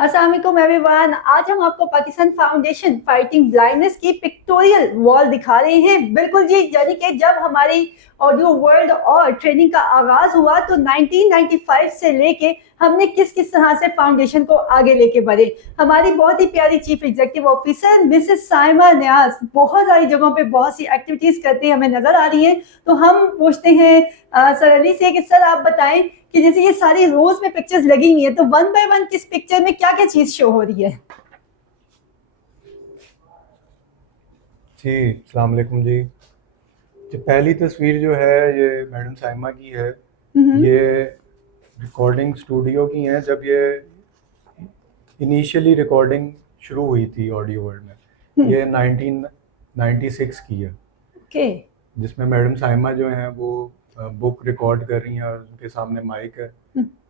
अस्सलाम वालेकुम एवरीवन। आज हम आपको पाकिस्तान फाउंडेशन फाइटिंग ब्लाइंडनेस की पिक्टोरियल वॉल दिखा रहे हैं। बिल्कुल जी, यानी कि जब हमारी ऑडियो वर्ल्ड और ट्रेनिंग का आगाज हुआ तो 1995 से लेके हमने किस किस तरह से फाउंडेशन को आगे लेके बढ़े। हमारी बहुत ही प्यारी chief executive officer Mrs Saima Niaz बहुत सारी जगहों पे बहुत सी एक्टिविटीज करती हमें नजर आ रही हैं। तो हम पूछते हैं सर अली से कि सर आप बताएं कि जैसे ये सारी रोज में पिक्चर्स लगी हुई है तो वन बाय वन किस पिक्चर में क्या क्या चीज शो हो रही है। जी अस्सलाम वालेकुम जी। पहली तस्वीर जो है ये मैडम साइमा की है। ये रिकॉर्डिंग स्टूडियो की हैं जब ये इनिशियली रिकॉर्डिंग शुरू हुई थी ऑडियो वर्ल्ड में। ये 1996 की है। ओके जिसमें मैडम साइमा जो हैं वो बुक रिकॉर्ड कर रही हैं और उनके सामने माइक है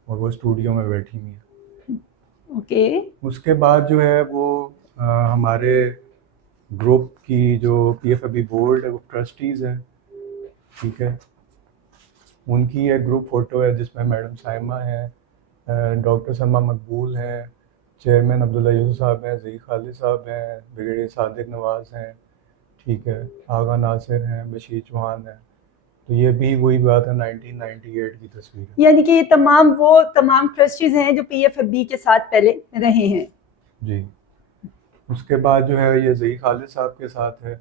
और वो स्टूडियो में बैठी हुई हैं। ओके उसके बाद जो है वो हमारे ग्रुप की जो पीएफएबी बोर्ड है वो ट्रस्टीज़ हैं, ठीक है। उनकी एक ग्रुप फ़ोटो है जिसमें मैडम साइमा हैं, डॉक्टर सलमा मकबूल हैं, चेयरमैन अब्दुल्ला यूसुफ साहब हैं, ज़ई खालिद साहब हैं, ब्रिगेडियर सादिक नवाज़ हैं, ठीक है, आगा नासिर हैं, बशीर चौहान हैं। तो ये भी वही बात है, 1998 की तस्वीर है। यानी कि ये तमाम ट्रस्टीज हैं जो पीएफबी के साथ पहले रहे हैं। जी। उसके बाद जो है ये ज़ई खालिद साहब के साथ है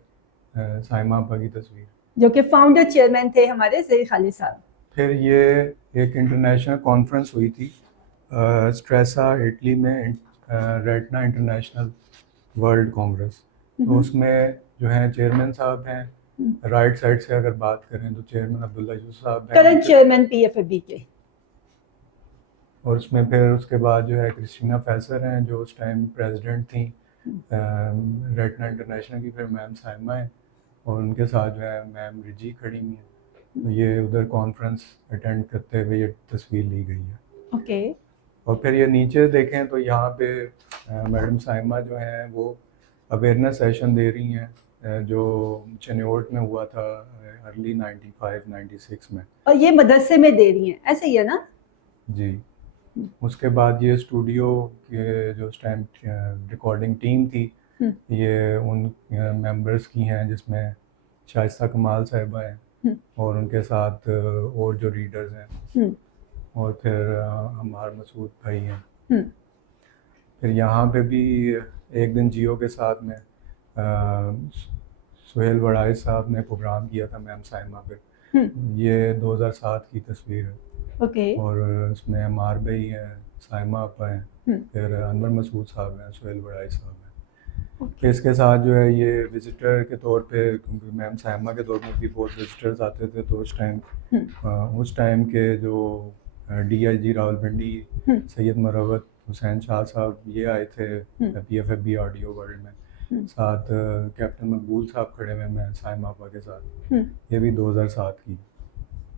साइमा आपा की तस्वीर, जो कि फाउंडर चेयरमैन थे हमारे ज़ई खालिद साहब। फिर ये एक इंटरनेशनल कॉन्फ्रेंस हुई थी स्ट्रेसा इटली में, रेटना इंटरनेशनल वर्ल्ड कांग्रेस। तो उसमें जो है चेयरमैन साहब हैं, राइट साइड से अगर बात करें तो चेयरमैन अब्दुल्ला यूसुफ साहब हैं करंट चेयरमैन पीएफबी के। और उसमें फिर उसके बाद जो है क्रिस्टीना फैसर हैं जो उस टाइम प्रेसिडेंट थी रेटना इंटरनेशनल की। फिर मैम साइमा हैं और उनके साथ जो है मैम रिजी खड़ी हुई हैं। तो ये उधर कॉन्फ्रेंस अटेंड करते हुए ये तस्वीर ली गई है। ओके और फिर ये नीचे देखें तो यहाँ पे मैडम साइमा जो हैं वो अवेयरनेस सेशन दे रही हैं जो चनियोट में हुआ था अर्ली 95-96 में। और ये मदरसे में दे रही हैं, ऐसे ही है ना? जी। उसके बाद ये स्टूडियो के जो उस टाइम रिकॉर्डिंग टीम थी ये उन मेंबर्स की हैं जिसमें शाइस्ता कमाल साहिबा हैं और उनके साथ और जो रीडर्स हैं और फिर हमार मसूद भाई हैं। फिर यहाँ पे भी एक दिन जियो के साथ में सुहेल बड़ाई साहब ने प्रोग्राम किया था मैम साइमा पे। ये 2007 की तस्वीर है। ओके और उसमें अमार भाई हैं, साइमा आपा हैं, फिर अनवर मसूद साहब हैं, सुहेल बड़ाई साहब हैं। फिर इसके साथ जो है ये विजिटर के तौर पे, क्योंकि मैम साइमा के दौर में भी बहुत विजिटर्स आते थे तो उस टाइम के जो डीआईजी रावलपिंडी सैयद मरवत हुसैन शाह साहब ये आए थे पीएफएबी ऑडियो वर्ल्ड में। साथ कैप्टन मकबूल साहब खड़े हुए मैं साइमा आपा के साथ। ये भी 2007 की।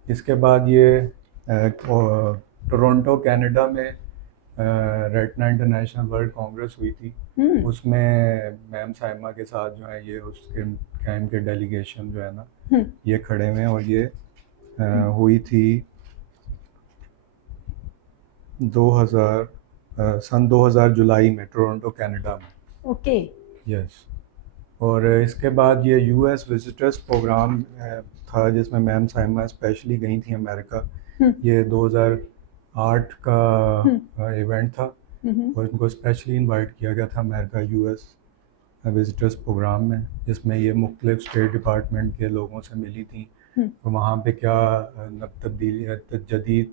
इसके बाद ये टोरंटो कनाडा में रेटना इंटरनेशनल वर्ल्ड कांग्रेस हुई थी। उसमें मैम साइमा के साथ जो है ये उसके टाइम के डेलीगेशन जो है ना ये खड़े हुए हैं और ये हुई थी सन 2000 जुलाई में टोरंटो कनाडा में। Okay yes. और इसके बाद ये यूएस विजिटर्स प्रोग्राम था जिसमें मैम साइमा स्पेशली गई थी अमेरिका। ये 2008 का इवेंट था और इनको स्पेशली इनवाइट किया गया था अमेरिका यूएस विजिटर्स प्रोग्राम में, जिसमें ये मुख्तलिफ स्टेट डिपार्टमेंट के लोगों से मिली थी। तो वहाँ पे क्या तब्दीली जदीद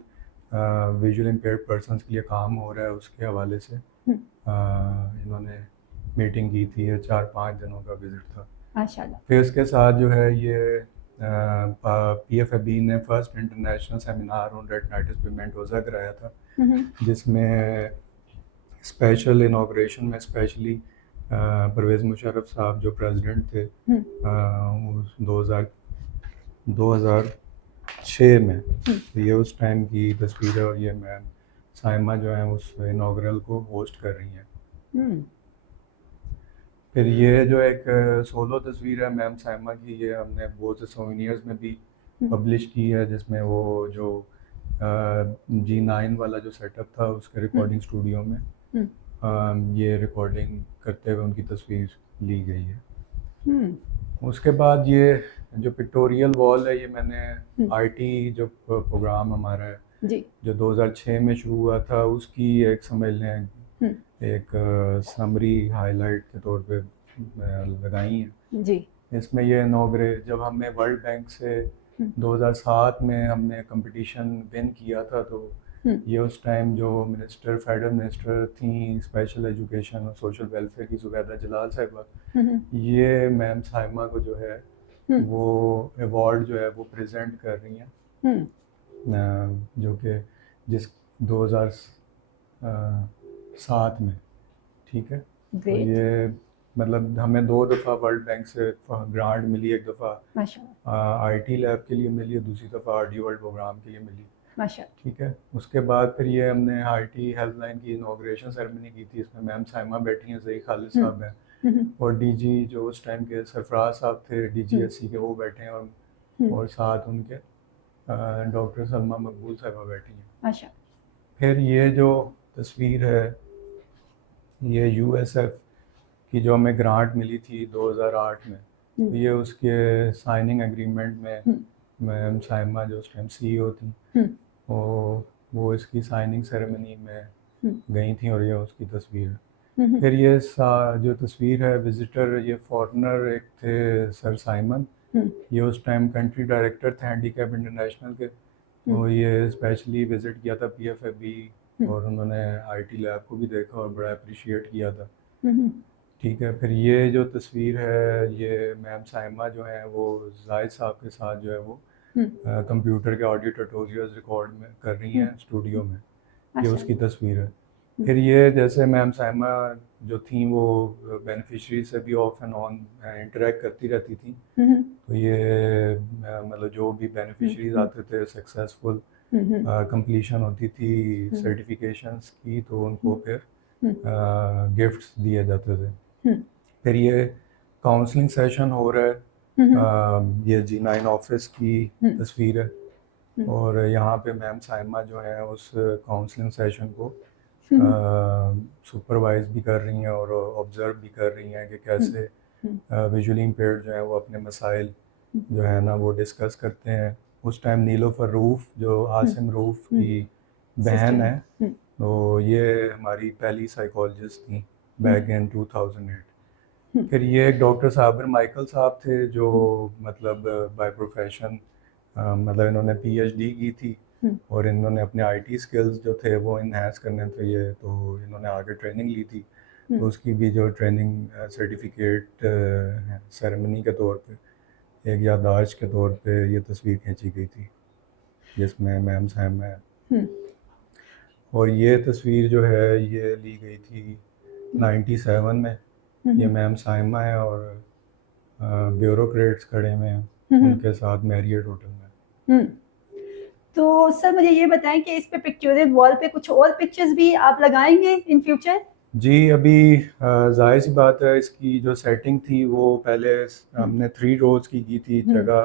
विजुअल इम्पेयर्ड पर्सनस के लिए काम हो रहा है उसके हवाले से इन्होंने मीटिंग की थी। ये 4-5 दिनों का विज़िट था माशाल्लाह। फिर इसके साथ जो है ये पीएफएबी ने first international seminar on retinitis pigmentosa मेंटोसा कराया था जिसमें स्पेशल इनाग्रेशन में स्पेशली परवेज़ मुशर्रफ साहब जो प्रेसिडेंट थे उस 2006 में। तो ये उस टाइम की तस्वीर है और ये मैम साइमा जो है उस इनाग्रल को होस्ट कर रही हैं। फिर ये जो एक सोलो तस्वीर है मैम साइमा की, ये हमने बहुत से सोवेनियर्स में भी पब्लिश की है जिसमें वो जो G9 वाला जो सेटअप था उसके रिकॉर्डिंग स्टूडियो में ये रिकॉर्डिंग करते हुए उनकी तस्वीर ली गई है। उसके हम्म बाद ये जो पिक्टोरियल वॉल है, ये मैंने हम्म, आईटी जो प्रोग्राम हमारा है जी जो 2006 में शुरू हुआ था, उसकी एक समझ लें हम्म, एक समरी हाईलाइट के तौर पे लगाई है। जी इसमें ये इनॉग्रे जब हमने वर्ल्ड बैंक से हम्म 2007 में हमने कंपटीशन विन किया था, तो हम्म ये उस टाइम जो फेडरल मिनिस्टर थी स्पेशल एजुकेशन और सोशल वेलफेयर की ज़ुबैदा जलाल साहिबा, हम्म ये मैम साहिमा को जो है हम्म वो अवार्ड जो है वो प्रेजेंट कर रही हैं, हम्म, जो कि जिस 2007 में, ठीक है। तो ग्रेट, ये मतलब हमें 2 दफ़ा वर्ल्ड बैंक से ग्रांट मिली, एक दफ़ा माशाल्लाह आईटी लैब के लिए मिली और दूसरी दफ़ा आरडी वर्ल्ड प्रोग्राम के लिए मिली, माशाल्लाह। ठीक है। उसके बाद फिर ये हमने आईटी हेल्पलाइन की इनाग्रेशन सेरेमनी की थी, इसमें मैम साइमा बैठी हैं, ज़ई खालिद हम्म साहब हैं हम्म और डीजी जो उस टाइम के सरफराज साहब थे हम्म डीजीएससी के, वो बैठे हैं हम्म, और साथ उनके डॉक्टर सलमा मकबूल साहिबा बैठी हैं। माशाल्लाह। फिर ये जो तस्वीर है, ये यूएसएफ की जो हमें ग्रांट मिली थी 2008 में, तो ये उसके साइनिंग एग्रीमेंट में हम्म मैम साइमा जो उस टाइम सीईओ थी, हम्म वो इसकी साइनिंग सेरेमनी में हम्म गई थी और ये उसकी तस्वीर है। हम्म फिर ये जो तस्वीर है विजिटर, ये फॉरेनर एक थे सर साइमन, हम्म ये उस टाइम कंट्री डायरेक्टर थे हैंडीकैप इंटरनेशनल के, हम्म तो ये स्पेशली विज़िट किया था पीएफएबी हम्म और उन्होंने आईटी लैब को भी देखा और बड़ा अप्रिशिएट किया था, हम्म ठीक है। फिर ये जो तस्वीर है, ये मैम साइमा जो है वो जाहिद साहब के साथ जो है वो हम्म, कंप्यूटर के ऑडियो ट्यूटोरियल्स रिकॉर्ड में कर रही हैं स्टूडियो में, ये उसकी माशाल्लाह। तस्वीर है। फिर ये जैसे मैम साइमा जो थी वो बेनिफिशरी से भी ऑफ एंड ऑन इंटरेक्ट करती रहती थी, हम्म तो ये मतलब जो भी बेनिफिशरीज हम्म आते थे सक्सेसफुल हम्म कंप्लीशन होती थी हम्म सर्टिफिकेशंस की, तो उनको हम्म फिर हम्म गिफ्ट्स दिए जाते थे। हम्म फिर ये काउंसलिंग सेशन हो रहा है, हम्म ये जी9 ऑफिस की हम्म तस्वीर है हम्म और यहाँ पे मैम साइमा जो है उस काउंसलिंग सेशन को हम्म सुपरवाइज भी कर रही हैं और ऑब्ज़र्व भी कर रही हैं कि कैसे हम्म विजुअली इम्पेयर्ड जो है वो अपने मसाइल जो है ना वो डिस्कस करते हैं। उस टाइम नीलोफर रूफ़ जो आसिम रूफ़ की बहन सिस्टर, है, तो ये हमारी पहली साइकोलॉजिस्ट थी बैक इन 2008। फिर ये एक डॉक्टर साबिर माइकल साहब थे जो मतलब बाय प्रोफेशन मतलब इन्होंने पीएचडी की थी और इन्होंने अपने आईटी स्किल्स जो थे वो इन्हांस करने थे, ये तो इन्होंने आगे ट्रेनिंग ली थी, तो उसकी भी जो ट्रेनिंग सर्टिफिकेट सेरेमनी के तौर पे एक याददाश्त के तौर पे ये तस्वीर खींची गई थी जिसमें मैम साहब है। और ये तस्वीर जो है ये ली गई थी 97 में, ये मैम साइमा है और ब्यूरोक्रेट्स खड़े हुए हैं उनके साथ मैरियट होटल में। तो सर मुझे ये बताएं कि इस पे पिक्चोरियल वॉल पे कुछ और पिक्चर्स भी आप लगाएंगे इन फ्यूचर? जी, अभी जाहिर सी बात है, इसकी जो सेटिंग थी वो पहले हमने 3 रोज़ की थी जगह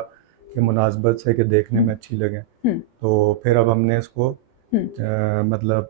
के मुनासबत से कि देखने में अच्छी लगे, तो फिर अब हमने इसको मतलब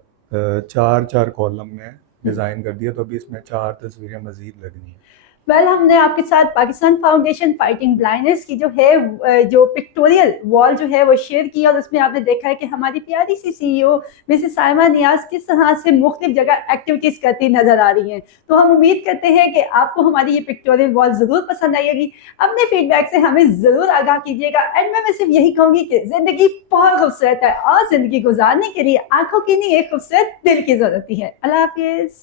4-4 कॉलम में डिज़ाइन कर दिया, तो अभी इसमें 4 तस्वीरें मज़ीद लगनी हैं। वेल हमने आपके साथ पाकिस्तान फाउंडेशन फाइटिंग ब्लाइंडनेस की जो है जो पिक्टोरियल वॉल जो है वो शेयर किया और उसमें आपने देखा है कि हमारी प्यारी सी सीईओ मिसेस साइमा नियाज किस तरह से मुख्तलिफ जगह एक्टिविटीज करती नजर आ रही हैं। तो हम उम्मीद करते हैं कि आपको हमारी ये पिक्टोरियल वॉल जरूर पसंद आएगी। अपने फीडबैक से हमें जरूर आगाह कीजिएगा। एंड मैं सिर्फ यही कहूंगी कि जिंदगी बहुत खूबसूरत है और जिंदगी गुजारने के लिए आंखों की नहीं एक खूबसूरत दिल की जरूरत है। अल्लाह हाफिज।